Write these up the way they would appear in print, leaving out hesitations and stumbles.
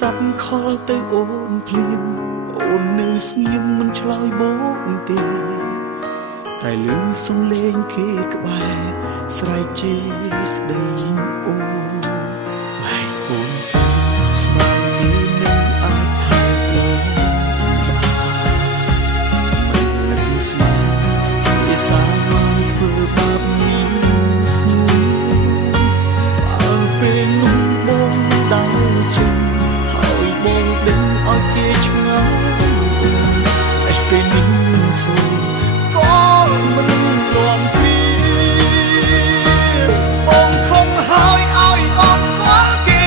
ស័ព្ទខលទៅអូនភ្លាមអូននៅស្ងៀមមិនឆ្លើយបងទេតែលឺសំឡេងគេក្បែរស្រែកជេរស្ដីអូនបែកអូនទៅស្មានគេនឹងអាចថែបងមិនឬស្មានគេសាមានធ្វើបាបនេះស្ងួនអើពេលនោះបងដើរចេញហើយបងដឹងឲ្យគេឆ្ងល់តែពេលនេះមិនសូវក៏មិនទាន់ព្រាបងខំហើយឲ្យអត់ស្គាល់គេ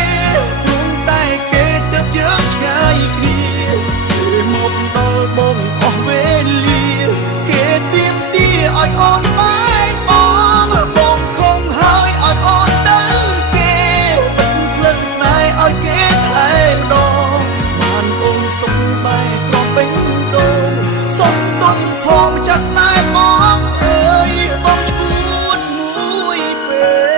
ព្រមតែគេទៅយើងឆ្ងាយគ្នាពេលមកដល់បងអស់វេលាគេទៀមទាឲ្យអូនបែកបងខំហើយឲ្យអូនដឹងគេភ្លើងស្នេហ៍ឲ្យគេថែម្ដងស្មានអូនសុំបែកក្រំបេះដូងសុំទុំផងចាស់ស្នេហ៍បងអើយបងឈួតមួយពេល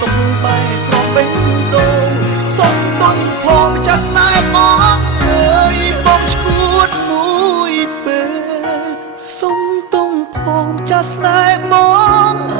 សុំបែកក្រំបេះដូងសុំទុំផងចាស់ស្នេហ៍បងអើយបងឈួតមួយពេលសុំទុំផងចាស់ស្នេហ៍បង